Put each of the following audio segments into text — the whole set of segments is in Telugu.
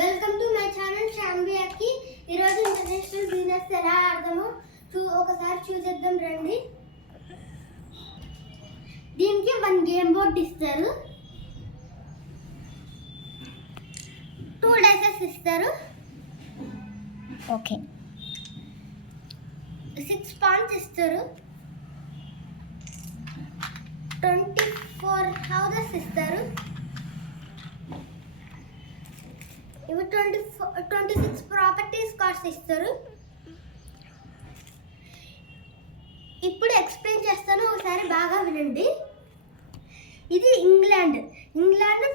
వెల్కమ్ టు మై ఛానల్ శాంబియాకి. ఈరోజు ఇంటర్నేషనల్ బిజినెస్ ఎలా ఆడదామో ఒకసారి చూసేద్దాం రండి. దీనికి 1 గేమ్ బోర్డ్ ఇస్తారు, 2 డైసెస్ ఇస్తారు, ఓకే 6 పాయింట్స్ ఇస్తారు, 24 హౌసెస్ ఇస్తారు, ఇవి 26 ప్రాపర్టీస్ కార్డ్స్ ఇస్తారు. ఇప్పుడు ఎక్స్ప్లెయిన్ చేస్తాను, ఒకసారి బాగా వినండి. ఇది ఇంగ్లాండ్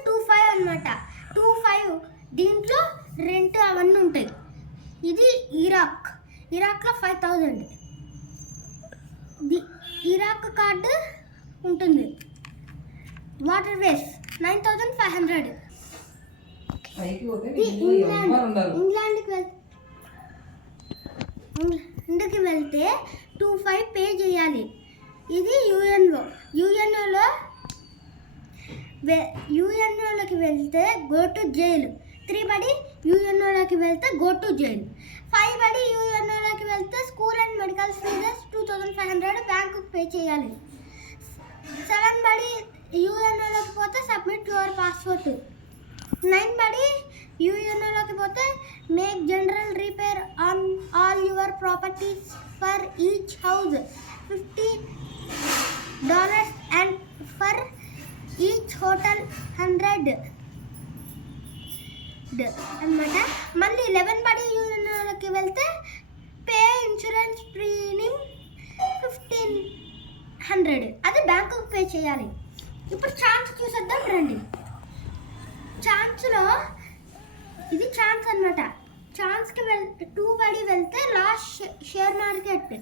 2-5 అన్నమాట. 2-5 దీంట్లో రెంట్ అవన్నీ ఉంటాయి. ఇది ఇరాక్లో 5000. ఇరాక్ కార్డు ఉంటుంది. Water ways 9500. ఇంగ్లాండ్కి వెళ్తే 2-5 పే చేయాలి. ఇది యుఎన్ఓలోకి వెళ్తే గో టు జైల్. 3 పడి యుఎన్ఓలోకి వెళ్తే గో టు జైల్. 5 పడి యుఎన్ఓలోకి వెళ్తే స్కూల్ అండ్ మెడికల్ ఫీజెస్ 2500 బ్యాంకుకి పే చేయాలి. 7 పడి యుఎన్ఓలోకి పోతే సబ్మిట్ యువర్ పాస్పోర్ట్. 9 పడి యుఎన్ఓలోకి పోతే make general repair on all your properties for each house $50 and for each hotel 100 అన్నమాట. మళ్ళీ 11 పడి యుఎన్ఓలోకి వెళ్తే పే ఇన్సూరెన్స్ ప్రీమియం 1500, అది బ్యాంకుకి పే చేయాలి. ఇప్పుడు ఛాన్స్ చూసేద్దాం రండి. ఛాన్స్లో ఇది ఛాన్స్ అన్నమాట. ఛాన్స్కి 2 పడి వెళ్తే లాస్ట్ షేర్ మార్కెట్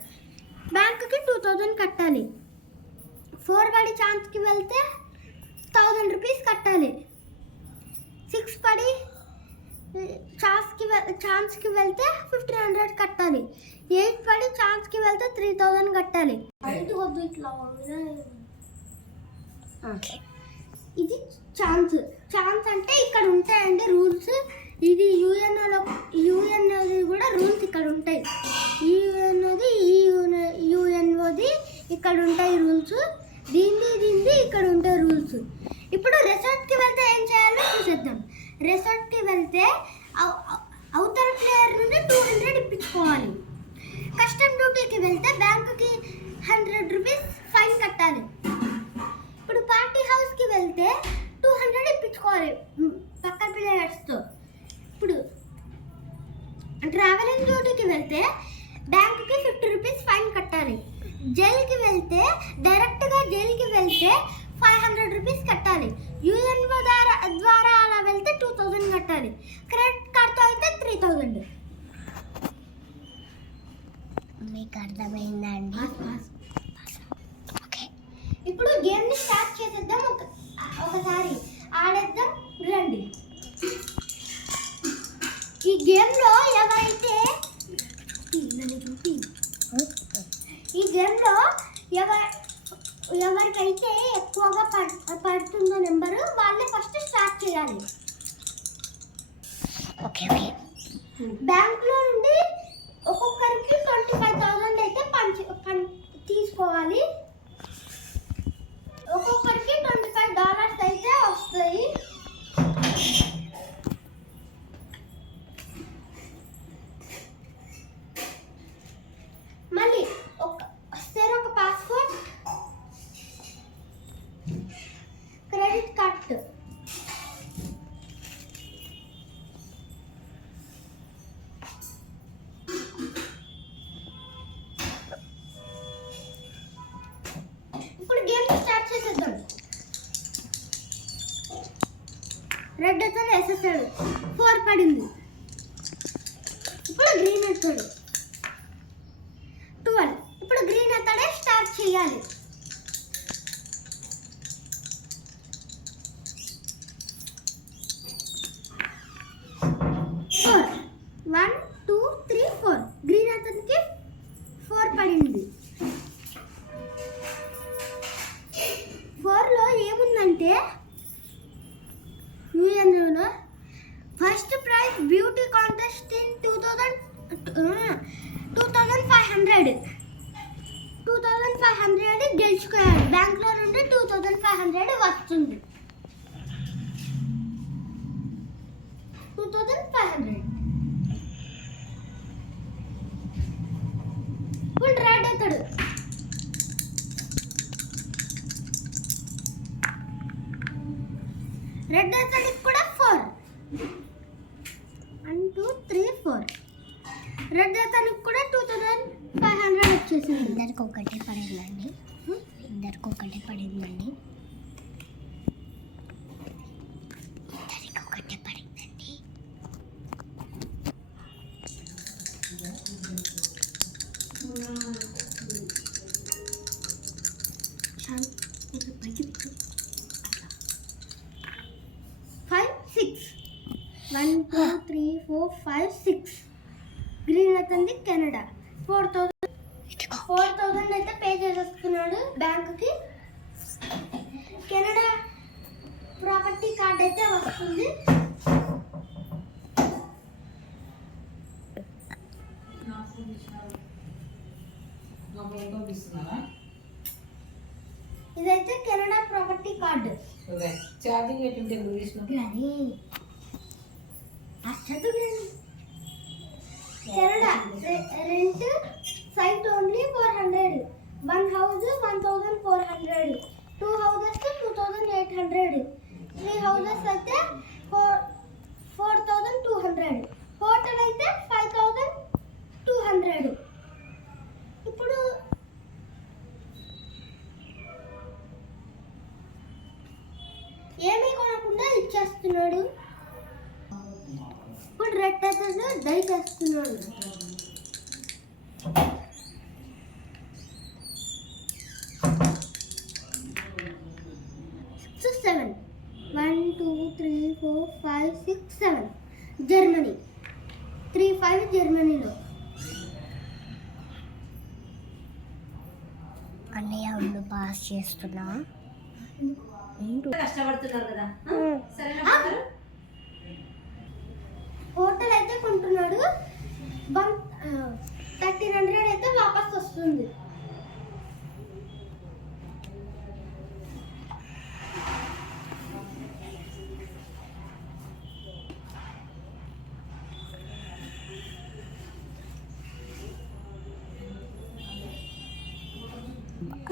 బ్యాంకుకి 2000 కట్టాలి. 4 పడి ఛాన్స్కి వెళ్తే 1000 రూపీస్ కట్టాలి. 6 పడి ఛాన్స్కి వెళ్తే 1500 కట్టాలి. 8 పడి ఛాన్స్కి వెళ్తే 3000 కట్టాలి. ఇది ఛాన్స్ అంటే ఇక్కడ ఉంటాయండి రూల్స్. ఇది యుఎన్ఓది కూడా రూల్స్ ఇక్కడ ఉంటాయి. యుఎన్ఓది ఇక్కడ ఉంటాయి రూల్స్. దీన్ని ఇక్కడ ఉంటాయి రూల్స్. ఇప్పుడు రిసార్ట్కి వెళ్తే ఏం చేయాలో చూసేద్దాం. రిసార్ట్కి వెళ్తే అవతల ప్లేయర్ నుండి 200 ఇప్పించుకోవాలి. కస్టమ్ డ్యూటీకి వెళ్తే బ్యాంకుకి 100 రూపీస్ ఫైన్ కట్టాలి. ఇప్పుడు పార్టీ హౌస్కి వెళ్తే 200 ఇప్పించుకోవాలి పక్క ప్లేయర్స్తో. ఇప్పుడు ట్రావెలింగ్ డ్యూటీకి వెళ్తే బ్యాంకుకి 50 రూపీస్ ఫైన్ కట్టాలి. జైలుకి వెళ్తే డైరెక్ట్గా జైలుకి వెళ్తే 500 రూపీస్ కట్టాలి. యుఎన్ఓ ద్వారా అలా వెళ్తే 2000 కట్టాలి. క్రెడిట్ కార్డ్తో అయితే 3000. మీకు అర్థమైందండి? ఓకే, ఇప్పుడు గేమ్ని స్టార్ట్ చేసేద్దాం. ఒకసారి ఆడేద్దాం రండి. ఈ గేమ్లో ఎవరైతే ఎవరికైతే ఎక్కువగా పడుతుందో నెంబరు వాళ్ళే ఫస్ట్ స్టార్ట్ చేయాలి. ఓకే బ్యాంకులో నుండి ఒక్కొక్కరికి 25,000 అయితే తీసుకోవాలి. ఒక్కొక్కరికి $25 అయితే వస్తాయి. మళ్ళీ ఒక పాస్పోర్ట్, క్రెడిట్ కార్డ్, ఇప్పుడు గేమ్ స్టార్ట్ చేసేద్దాం. రెడ్ అతను వేసేసాడు, 4 పడింది. ఇప్పుడు గ్రీన్ ఎత్తాడు 12. ఇప్పుడు గ్రీన్ అతడే స్టార్ట్ చేయాలి. 4 1 2 3 4 గ్రీన్ అతనికి 4 పడింది. 4లో ఏముందంటే యుఎన్ఓలో first prize beauty contest in 2500 గెలుచుకోయాడు. బ్యాంక్లో నుండి 2500 వస్తుంది. 2500 ఇప్పుడు రెడ్ అవుతాడు. రెడ్ అవుతాడు కూడా 4 1 2 3 4 రెడ్ అవుతానికి కూడా 2500 వచ్చేసింది. ఇద్దరికి ఒకటే పడిందండి. ఇద్దరికి ఒకటే పడిందండి. ఇద్దరికి ఒకటే పడిందండి. చాలు ఇప్పుడు పైకి పెట్టు. 5 6 1 2 3 4 5 6 గ్రీన్ అవుతుంది. కెనడా 4000 అయితే పే చేసేస్తున్నాడు బ్యాంకుకి. కెనడా ప్రాపర్టీ కార్డ్ అయితే వస్తుంది. ఇదైతే కెనడా ప్రాపర్టీ కార్డు. ఛార్జింగ్ పెట్టుంటే నువ్వు తీసినావు. Canada rent site only 400. 1 house 1400. 2 houses 2800. 3 houses అయితే 4200. హోటల్ అయితే 5200. ఇప్పుడు ఏమీ కొనకుండా ఇచ్చేస్తున్నాడు. ఇప్పుడు రెడ్ అతను డై చేస్తున్నాడు. 6 7 1 2 3 4 5 6 7 జర్మనీ 3 5 జర్మనీలో. అన్నయ్య ఉండు పాస్ చేస్తున్నా. కష్టపడుతున్నారు కదా. సరేనా? హోటల్ అయితే కొంటున్నాడు. 1300 అయితే వాపస్ వస్తుంది.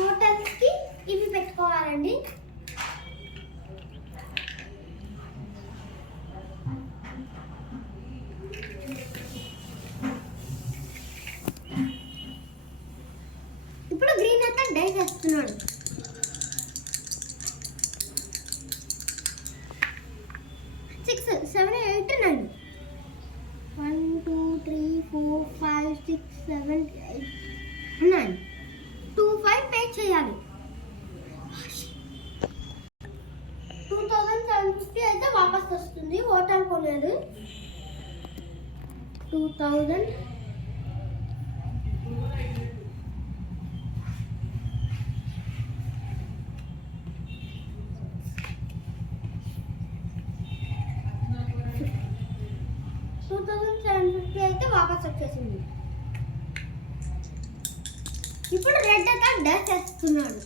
హోటల్స్కి ఇవి పెట్టుకోవాలండి. ఇప్పుడు గ్రీన్ అయితే డై చేస్తున్నాడు. 6 7 8 9 1 2 3 4 5 6 7 8 9 2 5 పే చేయాలి. 2750 అయితే వాపస్ వస్తుంది. హోటల్ కొనేది 2000. అయితే వాపస్ వచ్చేసింది. ఇప్పుడు రెడ్ అయితే డస్ చేస్తున్నాడు.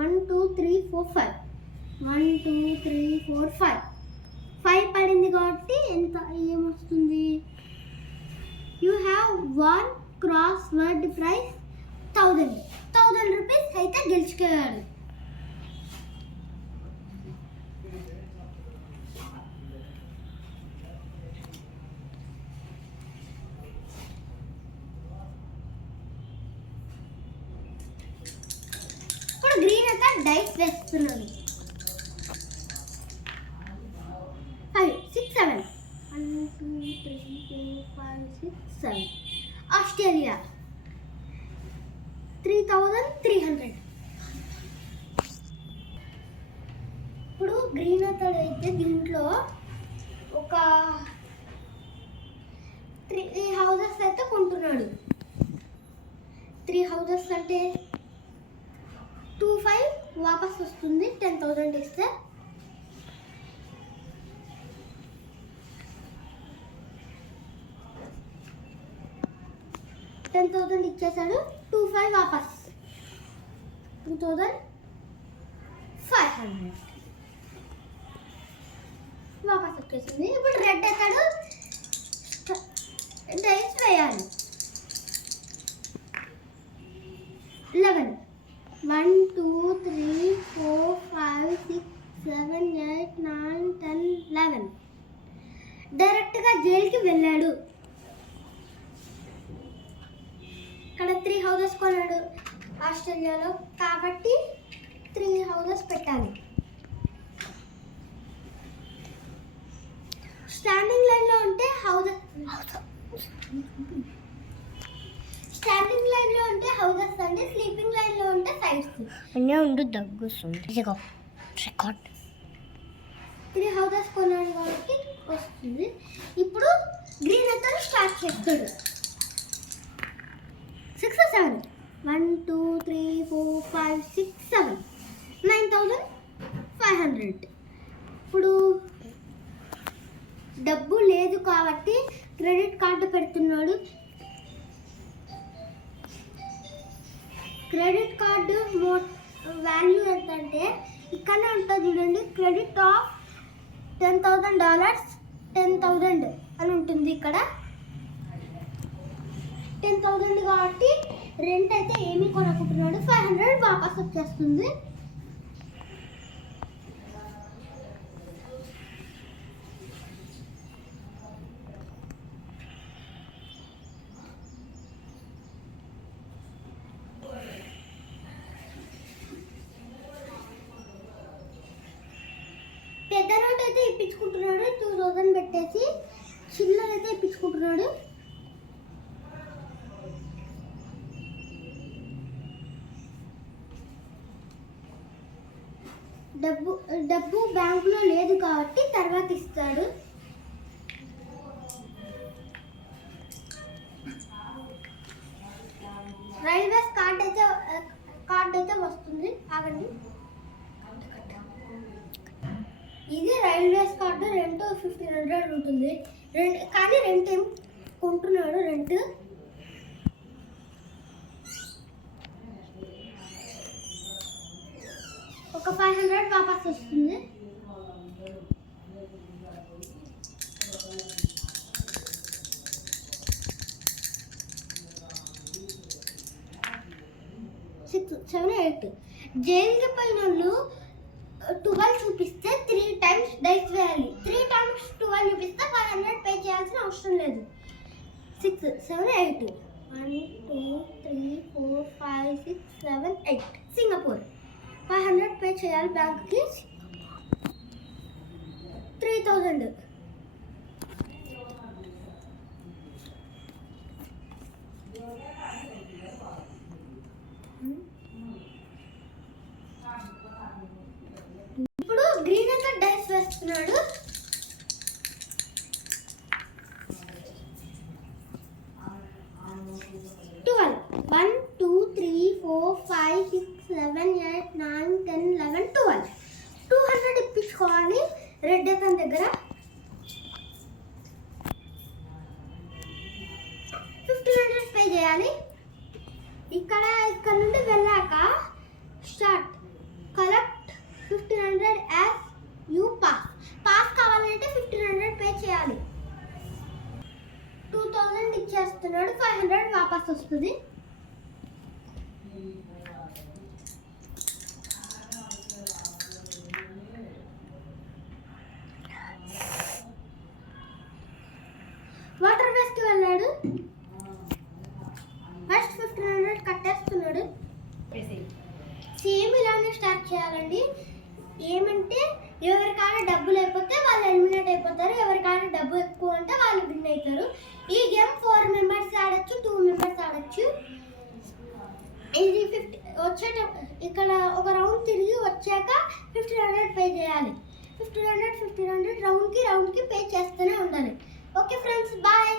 1 2 3 4 5 1 2 3 4 5 5 పడింది కాబట్టి ఎంత ఏమొస్తుంది? You have one cross word price 1000 rupees అయితే గెలుచుకోయాడు. ఇప్పుడు గ్రీన్ అయితే డైస్ వేస్తున్నాడు. 5 6 7 1 2 3 4 5 6 7 ఆస్ట్రేలియా 3300. ఇప్పుడు గ్రీన్ అతడు అయితే దీంట్లో ఒక 3 హౌసెస్ అయితే కొంటున్నాడు. 3 హౌసెస్ అంటే 2 5 వాపస్ వస్తుంది. 10,000 ఇస్తే 10,000 ఇచ్చేసాడు. 25 వాపస్ 2,500 వాపస్ వచ్చేసింది. ఇప్పుడు రెడ్ ఎత్తాడు, డైస్ వేయాలి. 11 1 2 3 4 5 6 7 8 9 10 11 డైరెక్ట్గా జైలుకి వెళ్ళాడు. ఇక్కడ 3 హౌసెస్ కొన్నాడు ఆస్ట్రేలియాలో, కాబట్టి 3 హౌసెస్ పెట్టాలి. స్టాండింగ్ లైన్లో ఉంటే స్టాండింగ్ లైన్లో ఉంటే హౌసెస్ అండి, స్లీపింగ్ లైన్లో ఉంటే సైడ్స్. అన్నీ ఉండు దగ్గుస్తుంది. ఇదిగో రికార్డ్. 3 హౌసెస్ కొన్నాడు కాబట్టి వస్తుంది. ఇప్పుడు గ్రీన్ అతను స్టార్ట్ చేస్తాడు. 6 or 7 1 2 3 4 5 6 7 9,500. ఇప్పుడు డబ్బు లేదు కాబట్టి క్రెడిట్ కార్డు పెడుతున్నాడు. క్రెడిట్ కార్డు వాల్యూ ఎంత అంటే ఇక్కడనే ఉంటుంది చూడండి, క్రెడిట్ ఆఫ్ $10,000 10,000 అని ఉంటుంది. ఇక్కడ 10,000 కాబట్టి రెంట్ అయితే ఏమీ కొనుక్కుంటున్నాడు. 500 వాపస్ వచ్చేస్తుంది. పెద్ద నోట్ అయితే ఇప్పించుకుంటున్నాడు 2,000 పెట్టేసి, చిల్లర అయితే ఇప్పించుకుంటున్నాడు. డబ్బు బ్యాంకులో లేదు కాబట్టి తర్వాత ఇస్తాడు. రైల్వేస్ కార్డ్ అయితే వస్తుంది. ఆగండి, ఇది రైల్వేస్ కార్డు. రెంట్ 1,500 ఉంటుంది. కానీ రెంట్ ఏం కొంటున్నాడు, రెంట్ ఒక 500 వాపస్ వస్తుంది. జైలుకి పోయిన వాళ్ళు 12 చూపిస్తే 3 times డైస్ వేయాలి. 3 times 12 చూపిస్తే 500 పే చేయాల్సిన అవసరం లేదు. 6 7 8 1 2 3 4 5 6 7 8 సింగపూర్ 500 పే చేయాలి బ్యాంక్కి. 3,000 ఇప్పుడు గ్రీన్ అంతా డైస్ వేస్తున్నాడు. ట్వెల్వ్ 1 2 3 4 5 6 7 8 9 10 11 12 200 ఇప్పించుకోవాలి రెడ్ అతని దగ్గర. 1,500 పే చేయాలి. ఇక్కడ నుండి వెళ్ళాక start collect 1,500 as you pass కావాలంటే 1,500 పే చేయాలి. 2,000 ఇచ్చేస్తున్నాడు. 500 వాపస్ వస్తుంది. వాటర్ వేస్కి వెళ్ళాడు. ఫస్ట్ 1,500 కట్టేస్తున్నాడు. సేమ్ ఇలానే స్టార్ట్ చేయాలండి. ఏమంటే ఎవరికైనా డబ్బు లేకపోతే వాళ్ళు ఎలిమినేట్ అయిపోతారు, ఎవరికైనా డబ్బు ఎక్కువ అంటే వాళ్ళు విన్ అవుతారు. ఈ గేమ్ 4 మెంబర్స్ ఆడచ్చు, 2 మెంబర్స్ ఆడచ్చు. ఇది 50 వచ్చేట ఇక్కడ ఒక రౌండ్ తిరిగి వచ్చాక 1,500 పే చేయాలి. 1,500 రౌండ్కి పే చేస్తూనే ఉండాలి. Okay friends, bye.